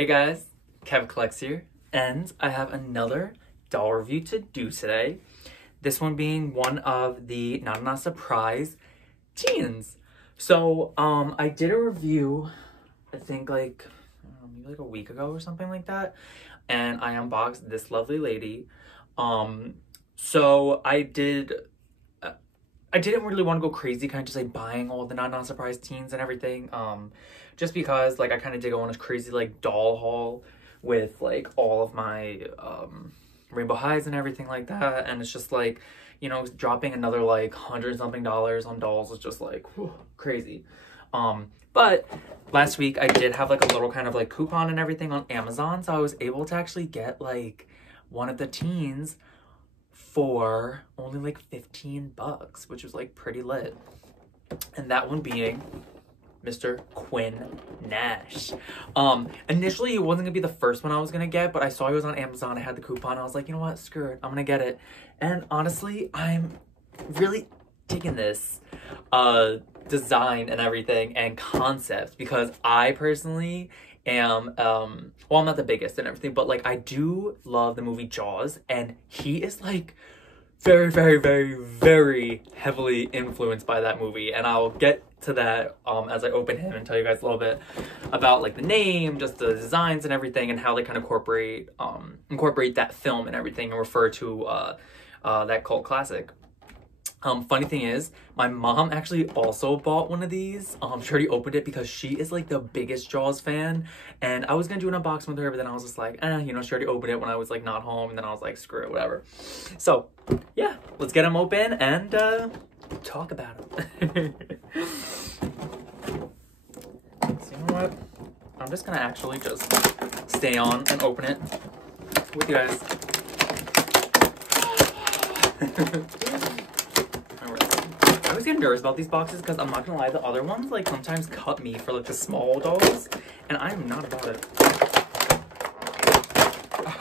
Hey guys, Kev Collects here, and I have another doll review to do today. This one being one of the NaNaNa Surprise teens. So, I did a review, I think like, maybe like a week ago or something like that, and I unboxed this lovely lady. So I didn't really want to go crazy, kind of just like buying all the NaNaNa Surprise teens and everything. Just because like I kind of did go on this crazy like doll haul with like all of my rainbow highs and everything like that, and it's just like, you know, dropping another like $100-something on dolls was just like whew, crazy. But last week I did have like a little kind of like coupon and everything on Amazon, so I was able to actually get like one of the teens for only like 15 bucks, which was like pretty lit. And that one being Mr. Quinn Nash. Initially it wasn't gonna be the first one I was gonna get, but I saw he was on Amazon. I had the coupon. I was like, you know what, screw it, I'm gonna get it. And honestly, I'm really digging this design and everything and concept, because I personally am well, I'm not the biggest and everything, but like I do love the movie Jaws, and he is like very, very, very, very heavily influenced by that movie, and I'll get to that as I open him and tell you guys a little bit about like the name, just the designs and everything, and how they kind of incorporate that film and everything and refer to that cult classic. Funny thing is, my mom actually also bought one of these. She already opened it because she is like the biggest Jaws fan, and I was gonna do an unboxing with her, but then I was just like, you know, she already opened it when I was like not home, and then I was like, screw it, whatever. So yeah, let's get them open and talk about them. So you know what? I'm just gonna actually just stay on and open it with you guys. I always get nervous about these boxes because I'm not gonna lie, the other ones like sometimes cut me for like the small dolls, and I am not about it.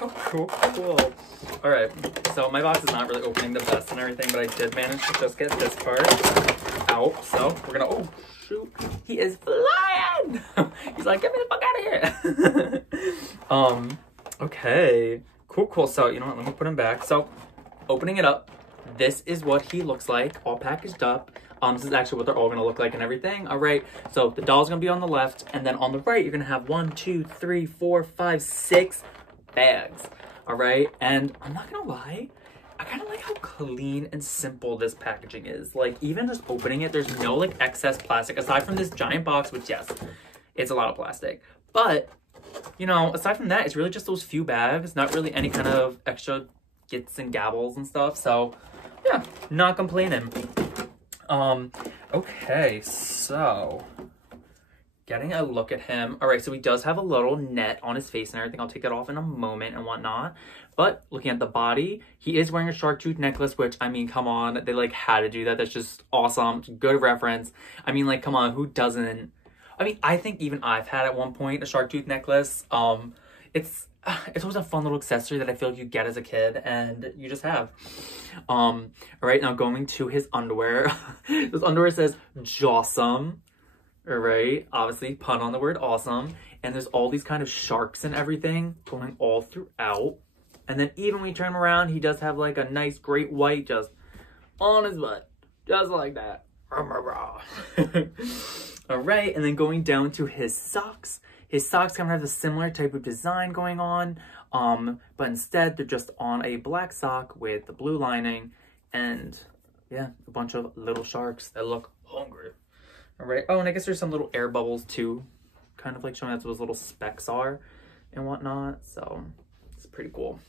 Oh, cool. All right, so my box is not really opening the best and everything, but I did manage to just get this part out. So we're gonna, oh shoot, he is flying. He's like, get me the fuck out of here. Okay, cool. So you know what, let me put him back. So opening it up, this is what he looks like, all packaged up. This is actually what they're all gonna look like and everything. All right, so the doll's gonna be on the left, and then on the right, you're gonna have 1, 2, 3, 4, 5, 6 bags. All right, and I'm not gonna lie, I kind of like how clean and simple this packaging is. Like, even just opening it, there's no like excess plastic, aside from this giant box, which yes, it's a lot of plastic. But, you know, aside from that, it's really just those few bags, not really any kind of extra gits and gabbles and stuff. So yeah, not complaining. Okay, so getting a look at him. All right, so he does have a little net on his face and everything. I'll take that off in a moment and whatnot. But looking at the body, he is wearing a shark tooth necklace, which, I mean, come on, they like had to do that. That's just awesome. Good reference. I mean, like, come on, who doesn't? I mean, I think even I've had at one point a shark tooth necklace. It's always a fun little accessory that I feel like you get as a kid, and you just have. All right, now going to his underwear. This underwear says Jawsome. All right, obviously pun on the word awesome. And there's all these kind of sharks and everything going all throughout. And then even when you turn him around, he does have like a nice great white just on his butt, just like that. All right, and then going down to his socks. His socks kind of have a similar type of design going on, but instead they're just on a black sock with the blue lining, and yeah, a bunch of little sharks that look hungry. All right, oh, and I guess there's some little air bubbles too, kind of like showing that's what those little specks are and whatnot, so it's pretty cool.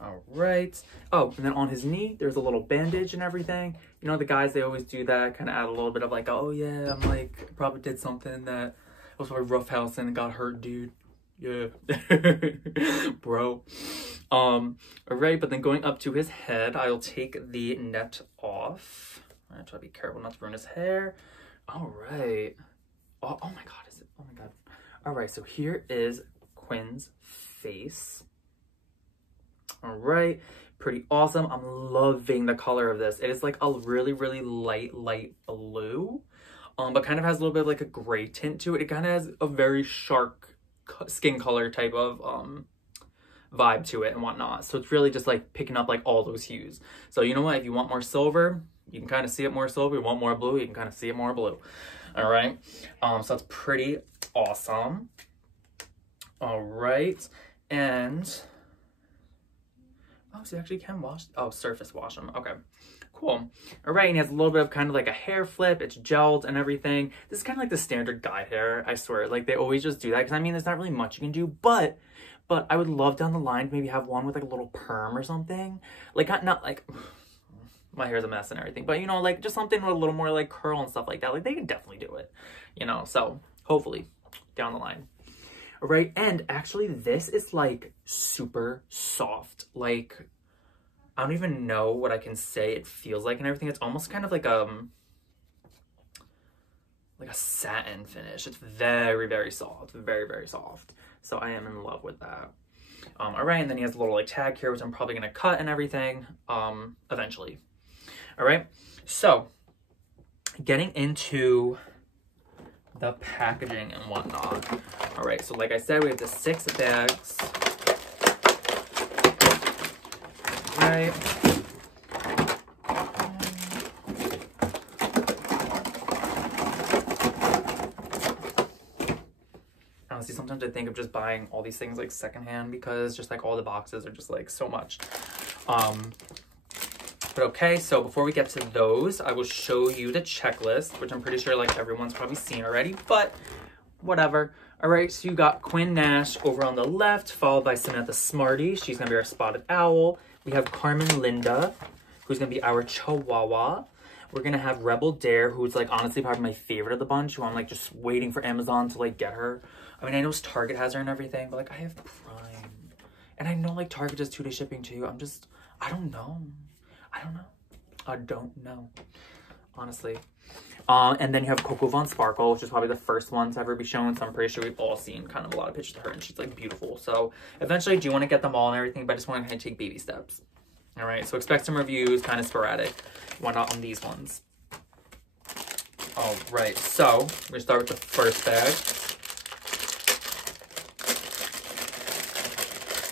All right, oh, and then on his knee, there's a little bandage and everything. You know, the guys, they always do that, kind of add a little bit of like, oh yeah, I'm like, probably did something that was probably rough and got hurt, dude. Yeah. Bro. All right, but then going up to his head, I'll take the net off. I try to be careful not to ruin his hair. All right. Oh my God, is it? Oh my God. All right, so here is Quinn's face. All right, pretty awesome. I'm loving the color of this. It is like a really, really light blue. But kind of has a little bit of like a gray tint to it. It kind of has a very shark skin color type of vibe to it and whatnot. So it's really just like picking up like all those hues. So you know what, if you want more silver, you can kind of see it more silver. You want more blue, you can kind of see it more blue. All right, so that's pretty awesome. All right, and oh, so you actually can wash, oh, surface wash them. Okay, cool. All right, and he has a little bit of kind of like a hair flip. It's gelled and everything. This is kind of like the standard guy hair, I swear. Like, they always just do that, because I mean, there's not really much you can do, but I would love down the line to maybe have one with like a little perm or something. Like, not like, my hair's a mess and everything, but you know, like just something with a little more like curl and stuff like that. Like, they can definitely do it, you know, so hopefully down the line. All right, and actually this is like super soft. Like, I don't even know what I can say it feels like and everything. It's almost kind of like a satin finish. It's very, very soft, very, very soft. So I am in love with that. All right, and then he has a little like tag here, which I'm probably gonna cut and everything eventually. All right, so getting into the packaging and whatnot. All right, so like I said, we have the 6 bags. Right. Honestly, sometimes I think of just buying all these things like secondhand, because just like all the boxes are just like so much. But okay, so before we get to those, I will show you the checklist, which I'm pretty sure like everyone's probably seen already, but whatever. All right, so you got Quinn Nash over on the left, followed by Samantha Smarty. She's gonna be our spotted owl. We have Carmen Linda, who's gonna be our Chihuahua. We're gonna have Rebel Dare, who's like honestly probably my favorite of the bunch, who I'm like just waiting for Amazon to like get her. I mean, I know Target has her and everything, but like I have Prime. And I know like Target does 2-day shipping too. I don't know. I don't know, honestly. And then you have Coco Von Sparkle, which is probably the first one to ever be shown. So I'm pretty sure we've all seen kind of a lot of pictures of her, and she's like beautiful. So eventually I do want to get them all and everything, but I just want to kind of take baby steps. All right, so expect some reviews, kind of sporadic, whatnot on these ones. All right, so we're gonna start with the first bag.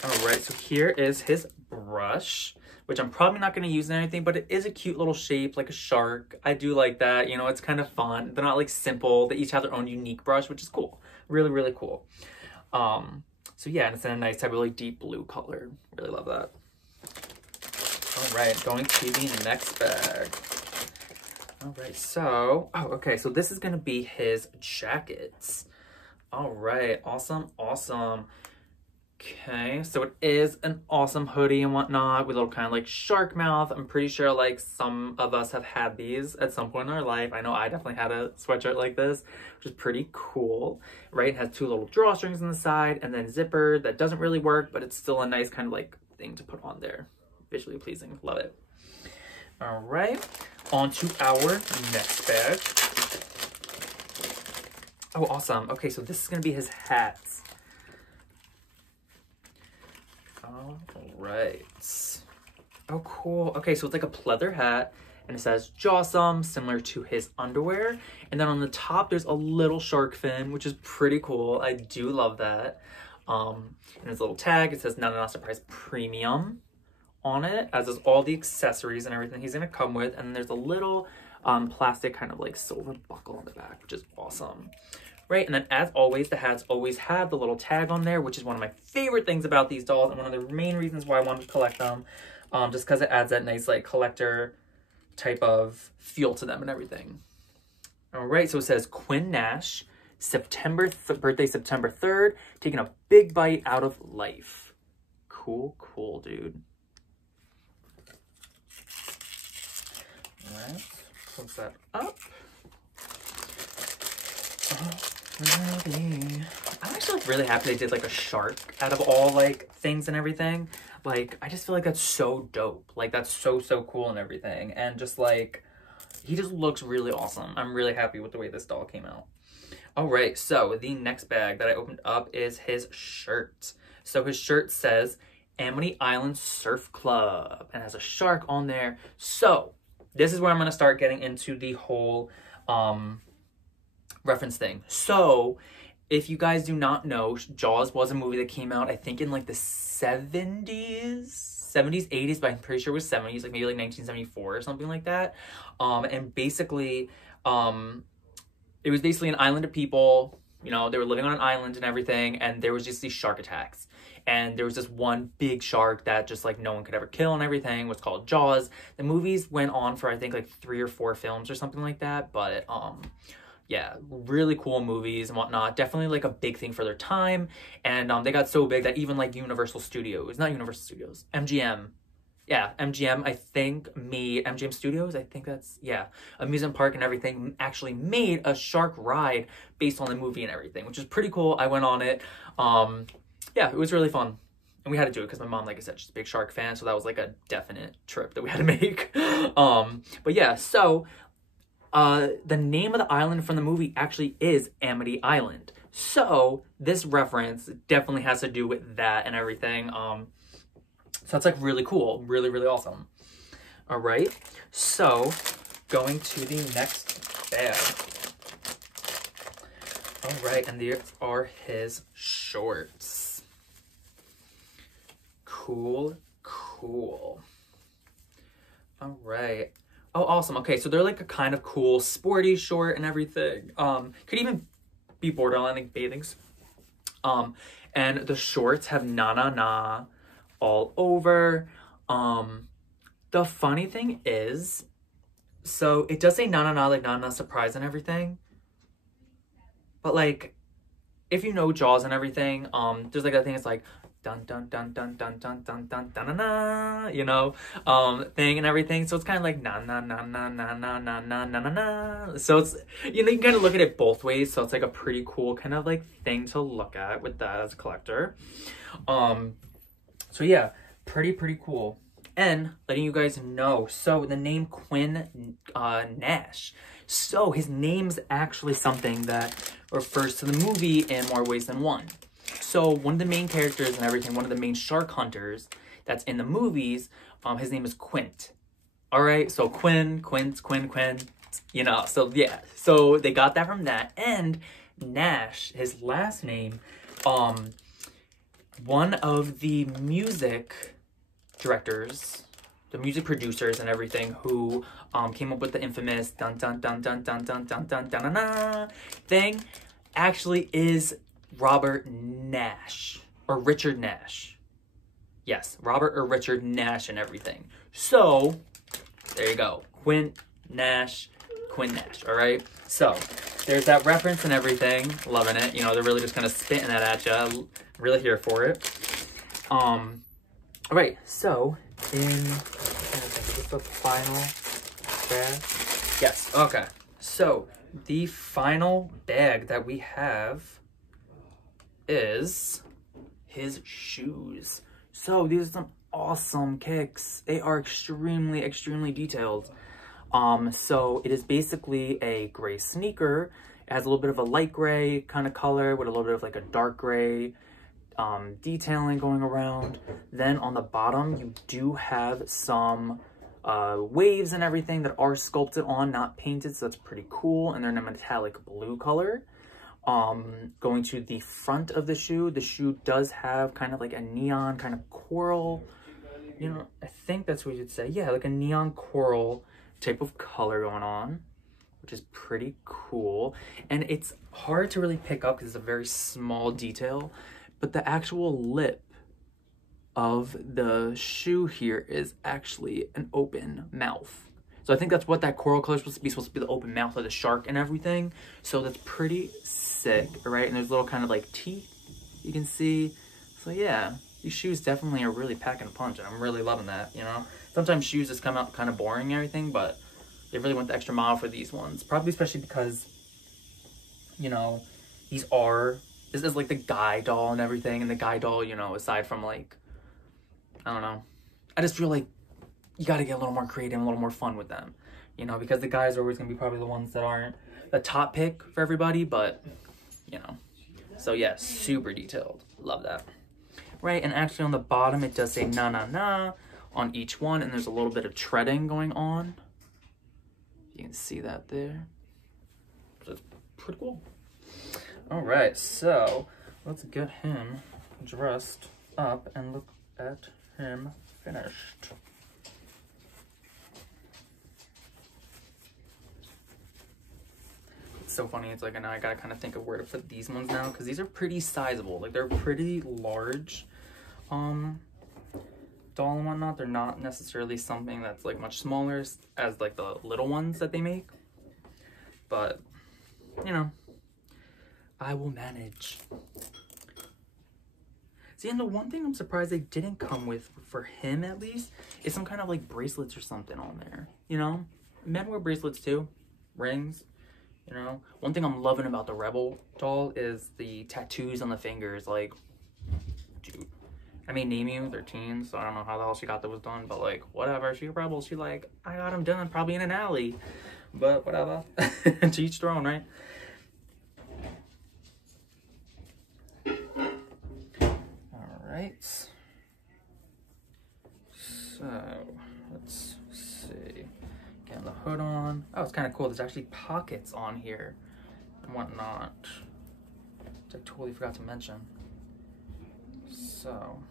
All right, so here is his brush, which I'm probably not going to use in anything, but it is a cute little shape, like a shark. I do like that. You know, it's kind of fun. They're not like simple. They each have their own unique brush, which is cool. Really, really cool. So yeah, and it's in a nice type of like deep blue color. Really love that. All right, going to the next bag. All right, so, oh, okay. So this is going to be his jackets. All right, awesome, awesome. Okay, so it is an awesome hoodie and whatnot with a little kind of like shark mouth. I'm pretty sure like some of us have had these at some point in our life. I know I definitely had a sweatshirt like this, which is pretty cool, right? It has 2 little drawstrings on the side and then zipper that doesn't really work, but it's still a nice kind of like thing to put on there. Visually pleasing, love it. All right, on to our next bag. Oh, awesome. Okay, so this is gonna be his hats. All right. Oh, cool. Okay, so it's like a pleather hat, and it says Jawsome, similar to his underwear. And then on the top, there's a little shark fin, which is pretty cool. I do love that. And his little tag, it says NaNaNa Surprise Premium on it, as is all the accessories and everything he's gonna come with. And there's a little plastic kind of like silver buckle on the back, which is awesome. Right, and then as always, the hats always have the little tag on there, which is one of my favorite things about these dolls and one of the main reasons why I wanted to collect them, just because it adds that nice like collector type of feel to them and everything. All right, so it says Quinn Nash, birthday September 3rd, taking a big bite out of life. Cool, cool, dude. All right, close that up. I'm actually like really happy they did like a shark out of all like things and everything. Like, I just feel like that's so dope. Like, that's so cool and everything. And just like, he just looks really awesome. I'm really happy with the way this doll came out. All right, so the next bag that I opened up is his shirt. So his shirt says Amity Island Surf Club and has a shark on there. So this is where I'm going to start getting into the whole reference thing. So if you guys do not know, Jaws was a movie that came out, I think, in like the 70s, 80s, but I'm pretty sure it was 70s, like maybe like 1974 or something like that. And basically, it was basically an island of people, you know, they were living on an island and everything, and there was just these shark attacks. And there was this one big shark that just like no one could ever kill and everything, was called Jaws. The movies went on for I think like 3 or 4 films or something like that, but yeah, really cool movies and whatnot. Definitely like a big thing for their time. And they got so big that even like MGM. Yeah, MGM, I think, made MGM Studios. I think that's, yeah, amusement park and everything actually made a shark ride based on the movie and everything, which is pretty cool. I went on it. Yeah, it was really fun. And we had to do it because my mom, like I said, she's a big shark fan. So that was like a definite trip that we had to make. But yeah, so the name of the island from the movie actually is Amity Island. So this reference definitely has to do with that and everything. So that's like really cool. Really, really awesome. All right. So going to the next bag. All right. And these are his shorts. Cool, cool. All right. Oh, awesome. Okay, so they're like a kind of cool sporty short and everything. Could even be borderline like bathings. And the shorts have NaNaNa all over. The funny thing is, so it does say NaNaNa, like NaNaNa surprise and everything. But like, if you know Jaws and everything, there's like that thing. It's like dun dun dun dun dun dun dun dun dun dun na, you know, thing and everything. So it's kind of like na na na na na na na na na na. So it's, you know, you can kind of look at it both ways. So it's like a pretty cool kind of like thing to look at with that as a collector. So yeah, pretty cool. And letting you guys know, so the name Quinn Nash. So his name's actually something that refers to the movie in more ways than one. So one of the main characters and everything, one of the main shark hunters that's in the movies, his name is Quint. All right, so Quinn, you know, so yeah. So they got that from that. And Nash, his last name, one of the music directors, the music producers and everything who came up with the infamous dun dun dun dun dun dun dun dun dun dun thing actually is Robert Nash or Richard Nash. Yes, Robert or Richard Nash and everything. So there you go. Quinn Nash. All right. So there's that reference and everything. Loving it. You know, they're really just kind of spitting that at you. Really here for it. All right. So in the final bag. Yes. Okay. So the final bag that we have is his shoes. So these are some awesome kicks. They are extremely detailed. So it is basically a gray sneaker. It has a little bit of a light gray kind of color with a little bit of like a dark gray detailing going around. Then on the bottom you do have some waves and everything that are sculpted on, not painted, so that's pretty cool, and they're in a metallic blue color. Going to the front of the shoe does have kind of like a neon kind of coral, you know, I think that's what you'd say. Yeah, like a neon coral type of color going on, which is pretty cool. And it's hard to really pick up because it's a very small detail, but the actual lip of the shoe here is actually an open mouth. So I think that's what that coral color is supposed to be the open mouth of the shark and everything. So that's pretty sick, right? And there's little kind of like teeth you can see. So yeah, these shoes definitely are really packing a punch, and I'm really loving that, you know? Sometimes shoes just come out kind of boring and everything, but they really went the extra mile for these ones. Probably especially because, you know, this is like the guy doll and everything, and the guy doll, you know, aside from like, I don't know, I just feel like you got to get a little more creative, a little more fun with them, you know, because the guys are always going to be probably the ones that aren't the top pick for everybody, but, you know, so yeah, super detailed. Love that. Right, and actually on the bottom, it does say NaNaNa on each one, and there's a little bit of treading going on. You can see that there. So it's pretty cool. Alright, so let's get him dressed up and look at him finished. It's so funny, it's like, now I gotta kind of think of where to put these ones now, because these are pretty sizable. Like, they're pretty large doll and whatnot. They're not necessarily something that's like much smaller as like the little ones that they make, but you know, I will manage. See, and the one thing I'm surprised they didn't come with, for him at least, is some kind of like bracelets or something on there. You know, men wear bracelets too, rings. You know, one thing I'm loving about the Rebel doll is the tattoos on the fingers. Like, dude, I mean, name you, they're teens, so I don't know how the hell she got those done, but like, whatever. She a Rebel, she like, I got them done probably in an alley, but whatever. To each their own, right? Alright. So, let's see. Getting the hood on. Oh, it's kind of cool. There's actually pockets on here and whatnot, which I totally forgot to mention. So,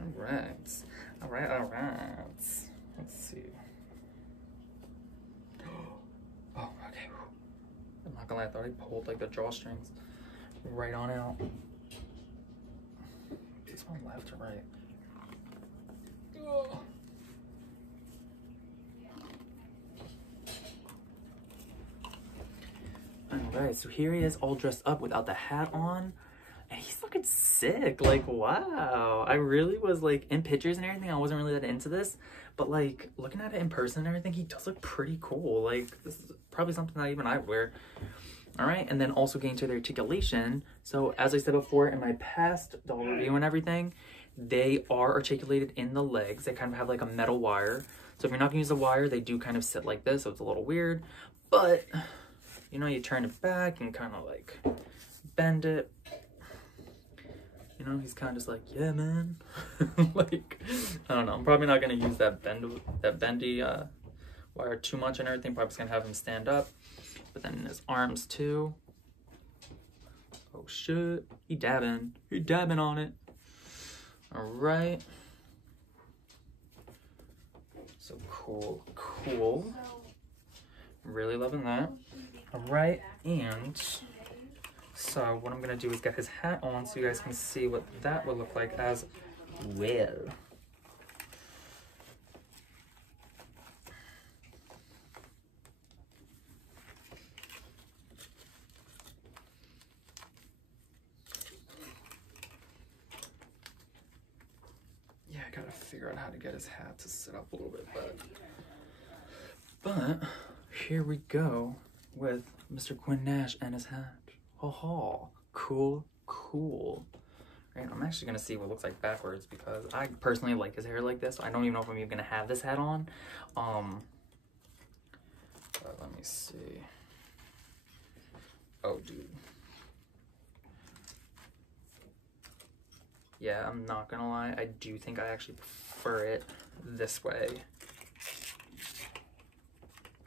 all right. Let's see. Oh, okay. I'm not gonna lie, I thought I pulled like the drawstrings right on out. Is this one left or right? Oh. Alright, so here he is all dressed up without the hat on. And he's looking sick. Like, wow. I really was like, in pictures and everything, I wasn't really that into this. But like, looking at it in person and everything, he does look pretty cool. Like, this is probably something that even I would wear. Alright, and then also getting to the articulation. So, as I said before in my past doll review and everything, they are articulated in the legs. They kind of have like a metal wire. So if you're not gonna use the wire, they do kind of sit like this, so it's a little weird. But, you know, you turn it back and kind of like bend it. You know, he's kind of just like, yeah, man. Like, I don't know. I'm probably not going to use that bendy wire too much and everything. Probably just going to have him stand up. But then his arms too. Oh, shit. He dabbing on it. All right. So cool. Really loving that. All right. And so what I'm going to do is get his hat on so you guys can see what that would look like as well. Yeah, I gotta figure out how to get his hat to sit up a little bit better. But here we go with Mr. Quinn Nash and his hat. Oh, cool. Right, I'm actually gonna see what it looks like backwards because I personally like his hair like this. I don't even know if I'm even gonna have this hat on. But let me see. Oh, dude. Yeah, I'm not gonna lie. I do think I actually prefer it this way.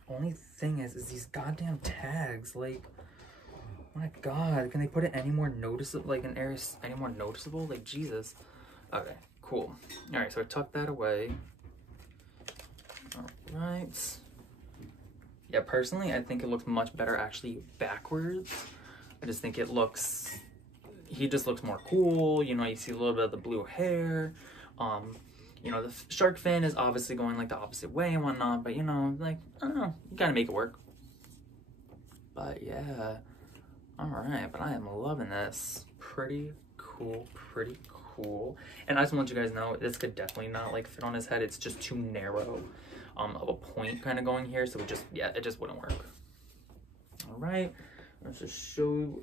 Only thing is these goddamn tags, like, my God, can they put it any more noticeable, like in areas any more noticeable? Like, Jesus. Okay, cool. All right, so I tucked that away. All right. Yeah, personally, I think it looks much better actually backwards. I just think it looks, he just looks more cool. You know, you see a little bit of the blue hair. You know, the shark fin is obviously going like the opposite way and whatnot, but you know, like, I don't know, you gotta make it work. But yeah. All right, but I am loving this. Pretty cool. And I just want you guys to know, this could definitely not like fit on his head. It's just too narrow of a point kind of going here. So it just, yeah, it just wouldn't work. All right, let's just show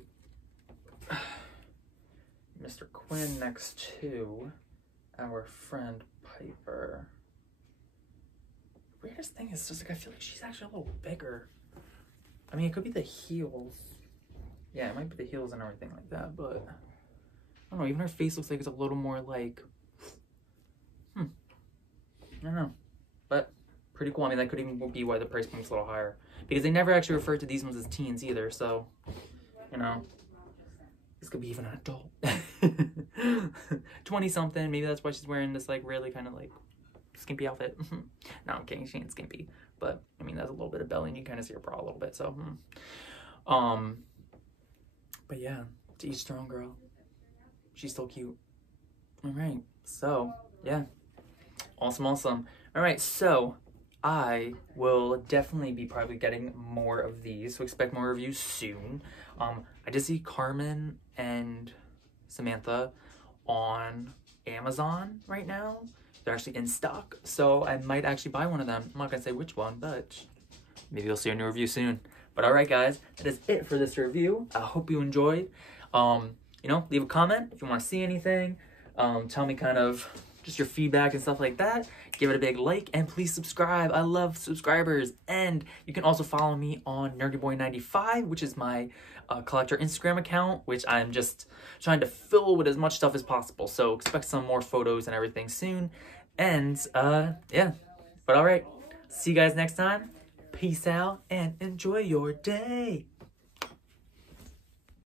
Mr. Quinn next to our friend Piper. Weirdest thing is just like, I feel like she's actually a little bigger. I mean, it could be the heels. Yeah, it might be the heels and everything like that, but I don't know, even her face looks like it's a little more like, I don't know, but pretty cool. I mean, that could even be why the price point's a little higher. Because they never actually refer to these ones as teens either, so, you know, this could be even an adult. 20-something, maybe that's why she's wearing this, like, really kind of, like, skimpy outfit. No, I'm kidding, she ain't skimpy. But, I mean, there's a little bit of belly, and you kind of see her bra a little bit, so, But yeah, to each their own, girl. She's still cute. Alright, so, yeah. Awesome. Alright, so I will definitely be probably getting more of these, so expect more reviews soon. I did see Carmen and Samantha on Amazon right now. They're actually in stock, so I might actually buy one of them. I'm not gonna say which one, but maybe you'll see a new review soon. But alright guys, that is it for this review. I hope you enjoyed. You know, leave a comment if you want to see anything. Tell me kind of just your feedback and stuff like that. Give it a big like, and please subscribe. I love subscribers. And you can also follow me on nerdyboy95, which is my collector Instagram account, which I'm just trying to fill with as much stuff as possible. So expect some more photos and everything soon. And yeah, but all right, see you guys next time. Peace out and enjoy your day.